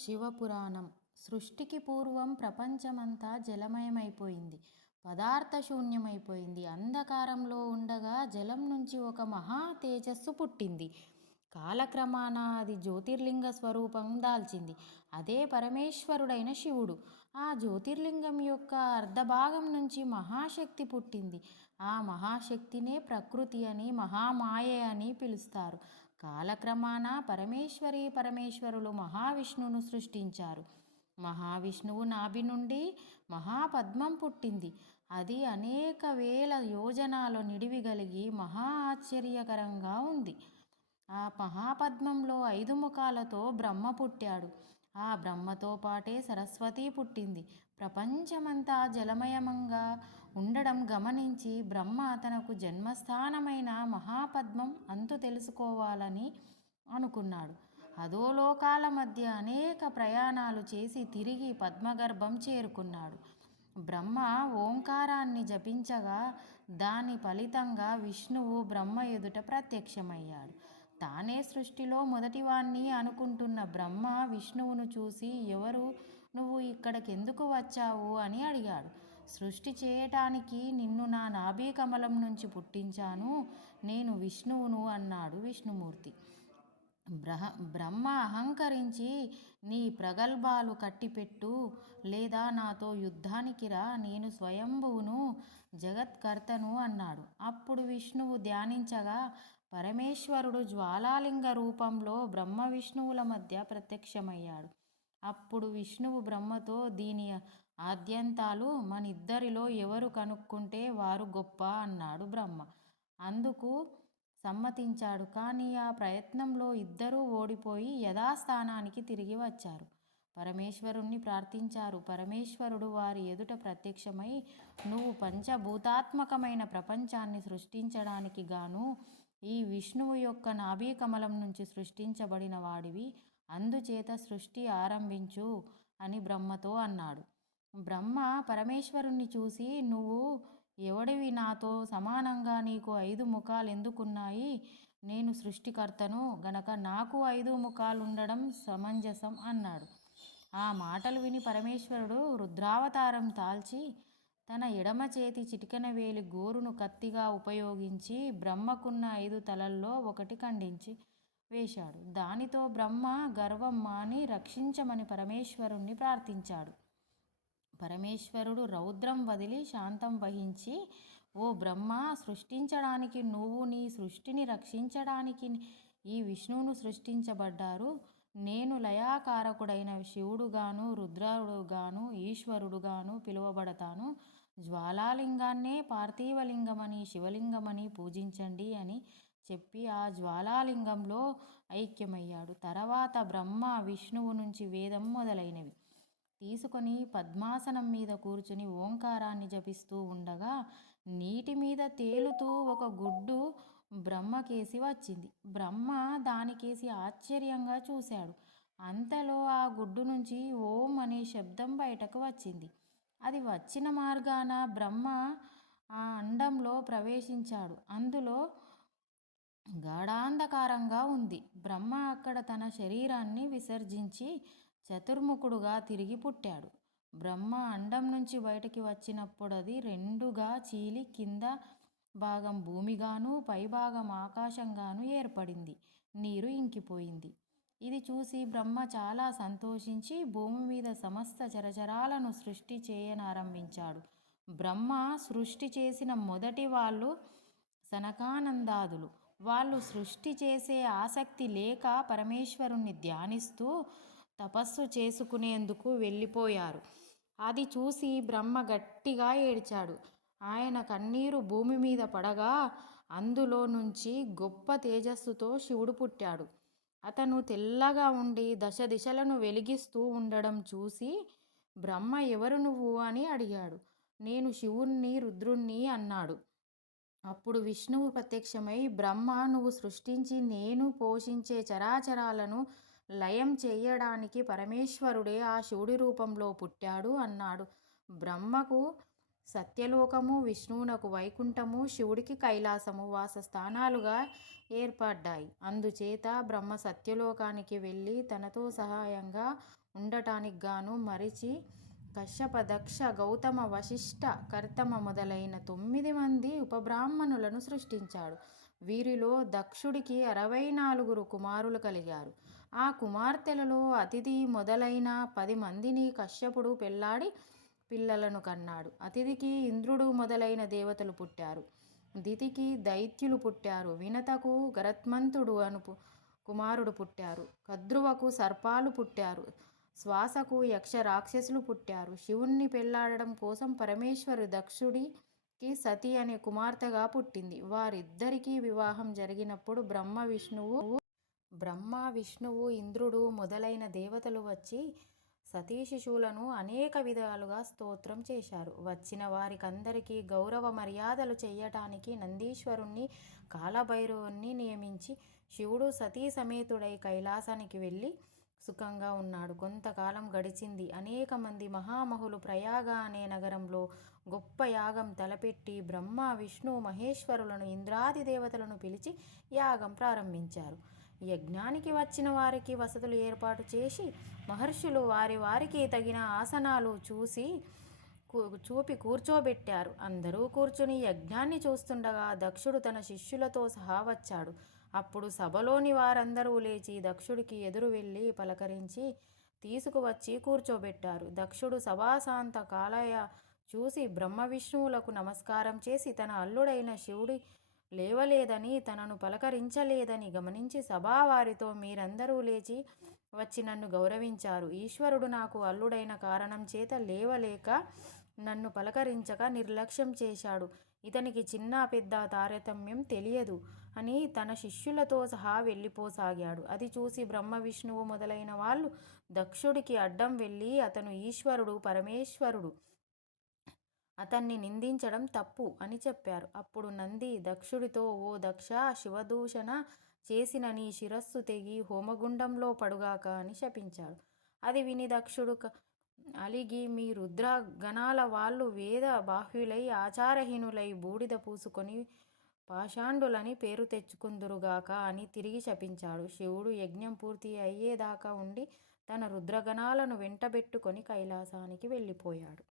శివపురాణం సృష్టికి పూర్వం ప్రపంచమంతా జలమయమైపోయింది. పదార్థశూన్యమైపోయింది. అంధకారంలో ఉండగా జలం నుంచి ఒక మహా తేజస్సు పుట్టింది. కాలక్రమాన అది జ్యోతిర్లింగ స్వరూపం దాల్చింది. అదే పరమేశ్వరుడైన శివుడు. ఆ జ్యోతిర్లింగం యొక్క అర్ధభాగం నుంచి మహాశక్తి పుట్టింది. ఆ మహాశక్తినే ప్రకృతి అని, మహామాయ అని పిలుస్తారు. కాలక్రమాన పరమేశ్వరి పరమేశ్వరులు మహావిష్ణువును సృష్టించారు. మహావిష్ణువు నాభి నుండి మహాపద్మం పుట్టింది. అది అనేక వేల యోజనాల నిడివి కలిగి మహా ఆశ్చర్యకరంగా ఉంది. ఆ మహాపద్మంలో ఐదు ముఖాలతో బ్రహ్మ పుట్టాడు. ఆ బ్రహ్మతో పాటే సరస్వతి పుట్టింది. ప్రపంచమంతా జలమయమంగా ఉండడం గమనించి బ్రహ్మ తనకు జన్మస్థానమైన మహాపద్మం అంతు తెలుసుకోవాలని అనుకున్నాడు. అధోలోకాల మధ్య అనేక ప్రయాణాలు చేసి తిరిగి పద్మగర్భం చేరుకున్నాడు. బ్రహ్మ ఓంకారాన్ని జపించగా దాని ఫలితంగా విష్ణువు బ్రహ్మ ఎదుట ప్రత్యక్షమయ్యాడు. తానే సృష్టిలో మొదటివాణ్ణి అనుకుంటున్న బ్రహ్మ విష్ణువును చూసి ఎవరు నువ్వు ఇక్కడకెందుకు వచ్చావు అని అడిగాడు. సృష్టి చేయటానికి నిన్ను నా నాభీకమలం నుంచి పుట్టించాను. నేను విష్ణువును అన్నాడు విష్ణుమూర్తి. బ్రహ్మ అహంకరించి నీ ప్రగల్భాలు కట్టిపెట్టు లేదా నాతో యుద్ధానికి రా నేను స్వయంభువును జగత్కర్తను అన్నాడు. అప్పుడు విష్ణువు ధ్యానించగా పరమేశ్వరుడు జ్వాలాలింగ రూపంలో బ్రహ్మ విష్ణువుల మధ్య ప్రత్యక్షమయ్యాడు. అప్పుడు విష్ణువు బ్రహ్మతో దీని ఆద్యంతాలు మనిద్దరిలో ఎవరు కనుక్కుంటే వారు గొప్ప అన్నాడు బ్రహ్మ. అందుకు సమ్మతించాడు. కానీ ఆ ప్రయత్నంలో ఇద్దరూ ఓడిపోయి యథాస్థానానికి తిరిగి వచ్చారు. పరమేశ్వరుణ్ణి ప్రార్థించారు. పరమేశ్వరుడు వారి ఎదుట ప్రత్యక్షమై నువ్వు పంచభూతాత్మకమైన ప్రపంచాన్ని సృష్టించడానికి గాను ఈ విష్ణువు యొక్క నాభీకమలం నుంచి సృష్టించబడిన వాడివి. అందుచేత సృష్టి ఆరంభించు అని బ్రహ్మతో అన్నాడు. బ్రహ్మ పరమేశ్వరుణ్ణి చూసి నువ్వు ఎవడివి నాతో సమానంగా నీకు ఐదు ముఖాలు ఎందుకున్నాయి నేను సృష్టికర్తను గనక నాకు ఐదు ముఖాలుండడం సమంజసం అన్నాడు. ఆ మాటలు విని పరమేశ్వరుడు రుద్రావతారం తాల్చి తన ఎడమ చేతి చిటికెన వేలి గోరును కత్తిగా ఉపయోగించి బ్రహ్మకున్న ఐదు తలల్లో ఒకటి ఖండించి వేశాడు. దానితో బ్రహ్మ గర్వం మాని రక్షించమని పరమేశ్వరుణ్ణి ప్రార్థించాడు. పరమేశ్వరుడు రౌద్రం వదిలి శాంతం వహించి ఓ బ్రహ్మ సృష్టించడానికి నువ్వు నీ సృష్టిని రక్షించడానికి ఈ విష్ణువును సృష్టించబడ్డారు. నేను లయాకారకుడైన శివుడుగాను, రుద్రుడుగాను, ఈశ్వరుడుగాను పిలువబడతాను. జ్వాలాలింగాన్నే పార్థివలింగమని, శివలింగమని పూజించండి అని చెప్పి ఆ జ్వాలాలింగంలో ఐక్యమయ్యాడు. తర్వాత బ్రహ్మ విష్ణువు నుంచి వేదం మొదలైనవి తీసుకొని పద్మాసనం మీద కూర్చుని ఓంకారాన్ని జపిస్తూ ఉండగా నీటి మీద తేలుతూ ఒక గుడ్డు బ్రహ్మకేసి వచ్చింది. బ్రహ్మ దానికేసి ఆశ్చర్యంగా చూశాడు. అంతలో ఆ గుడ్డు నుంచి ఓం అనే శబ్దం బయటకు వచ్చింది. అది వచ్చిన మార్గాన బ్రహ్మ ఆ అండంలో ప్రవేశించాడు. అందులో గాఢాంధకారంగా ఉంది. బ్రహ్మ అక్కడ తన శరీరాన్ని విసర్జించి చతుర్ముఖుడుగా తిరిగి పుట్టాడు. బ్రహ్మ అండం నుంచి బయటికి వచ్చినప్పుడది రెండుగా చీలి కింద భాగం భూమిగానూ, పైభాగం ఆకాశంగానూ ఏర్పడింది. నీరు ఇంకిపోయింది. ఇది చూసి బ్రహ్మ చాలా సంతోషించి భూమి మీద సమస్త చరచరాలను సృష్టి చేయనారంభించాడు. బ్రహ్మ సృష్టి చేసిన మొదటి వాళ్ళు సనకానందాదులు వాళ్ళు సృష్టి చేసే ఆసక్తి లేక పరమేశ్వరుణ్ణి ధ్యానిస్తూ తపస్సు చేసుకునేందుకు వెళ్ళిపోయారు. అది చూసి బ్రహ్మ గట్టిగా ఏడ్చాడు. ఆయన కన్నీరు భూమి మీద పడగా అందులో నుంచి గొప్ప తేజస్సుతో శివుడు పుట్టాడు. అతను తెల్లగా ఉండి దశదిశలను వెలిగిస్తూ ఉండడం చూసి బ్రహ్మ ఎవరు నువ్వు అని అడిగాడు. నేను శివుణ్ణి రుద్రుణ్ణి అన్నాడు. అప్పుడు విష్ణువు ప్రత్యక్షమై బ్రహ్మ నువ్వు సృష్టించి నేను పోషించే చరాచరాలను లయం చేయడానికి పరమేశ్వరుడే ఆ శివుడి రూపంలో పుట్టాడు అన్నాడు. బ్రహ్మకు సత్యలోకము విష్ణువునకు వైకుంఠము శివుడికి కైలాసము వాసస్థానాలుగా ఏర్పడ్డాయి అందుచేత బ్రహ్మ సత్యలోకానికి వెళ్ళి తనతో సహాయంగా ఉండటానికి గాను మరిచి కశ్యప దక్ష గౌతమ వశిష్ట కర్తమ మొదలైన తొమ్మిది మంది ఉపబ్రాహ్మణులను సృష్టించాడు వీరిలో దక్షుడికి అరవై నాలుగురు కుమారులు కలిగారు. ఆ కుమార్తెలలో అతిథి మొదలైన పది మందిని కశ్యపుడు పెళ్ళాడి పిల్లలను కన్నాడు. అతిథికి ఇంద్రుడు మొదలైన దేవతలు పుట్టారు. దితికి దైత్యులు పుట్టారు. వినతకు గరత్మంతుడు అను కుమారుడు పుట్టారు. కద్రువకు సర్పాలు పుట్టారు. శ్వాసకు యక్ష రాక్షసులు పుట్టారు. శివుణ్ణి పెళ్ళాడడం కోసం పరమేశ్వరు దక్షుడి కి సతి అనే కుమార్తెగా పుట్టింది. వారిద్దరికీ వివాహం జరిగినప్పుడు బ్రహ్మ విష్ణువు బ్రహ్మ విష్ణువు ఇంద్రుడు మొదలైన దేవతలు వచ్చి సతీ శిశువులను అనేక విధాలుగా స్తోత్రం చేశారు. వచ్చిన వారికందరికీ గౌరవ మర్యాదలు చేయటానికి నందీశ్వరుణ్ణి కాలభైరవుణ్ణి నియమించి శివుడు సతీ సమేతుడై కైలాసానికి వెళ్ళి సుఖంగా ఉన్నాడు. కొంతకాలం గడిచింది. అనేక మంది మహామహులు ప్రయాగ అనే నగరంలో గొప్ప యాగం తలపెట్టి బ్రహ్మ విష్ణు మహేశ్వరులను ఇంద్రాది దేవతలను పిలిచి యాగం ప్రారంభించారు. యజ్ఞానికి వచ్చిన వారికి వసతులు ఏర్పాటు చేసి మహర్షులు వారి వారికి తగిన ఆసనాలు చూసి కూ- చూపి కూర్చోబెట్టారు. అందరూ కూర్చుని యజ్ఞాన్ని చూస్తుండగా దక్షుడు తన శిష్యులతో సహా వచ్చాడు. అప్పుడు సభలోని వారందరూ లేచి దక్షుడికి ఎదురు వెళ్ళి పలకరించి తీసుకువచ్చి కూర్చోబెట్టారు. దక్షుడు సభాశాంత కాలయ చూసి బ్రహ్మ విష్ణువులకు నమస్కారం చేసి తన అల్లుడైన శివుడి లేవలేదని తనను పలకరించలేదని గమనించి సభావారితో మీరందరూ లేచి వచ్చి నన్ను గౌరవించారు. ఈశ్వరుడు నాకు అల్లుడైన కారణం చేత లేవలేక నన్ను పలకరించక నిర్లక్ష్యం చేశాడు. ఇతనికి చిన్న పెద్ద తారతమ్యం తెలియదు అని తన శిష్యులతో సహా వెళ్ళిపోసాగాడు. అది చూసి బ్రహ్మ విష్ణువు మొదలైన వాళ్ళు దక్షుడికి అడ్డం వెళ్ళి అతను ఈశ్వరుడు పరమేశ్వరుడు అతన్ని నిందించడం తప్పు అని చెప్పారు. అప్పుడు నంది దక్షుడితో ఓ దక్ష శివదూషణ చేసిన నీ శిరస్సు తెగి హోమగుండంలో పడుగాక అని శపించాడు. అది విని దక్షుడు అలిగి మీ రుద్ర గణాల వాళ్ళు వేద బాహ్యులై ఆచారహీనులై బూడిద పూసుకొని పాషాండులని పేరు తెచ్చుకుందురుగాక అని తిరిగి శపించాడు. శివుడు యజ్ఞం పూర్తి అయ్యేదాకా ఉండి తన రుద్రగణాలను వెంటబెట్టుకొని కైలాసానికి వెళ్ళిపోయాడు.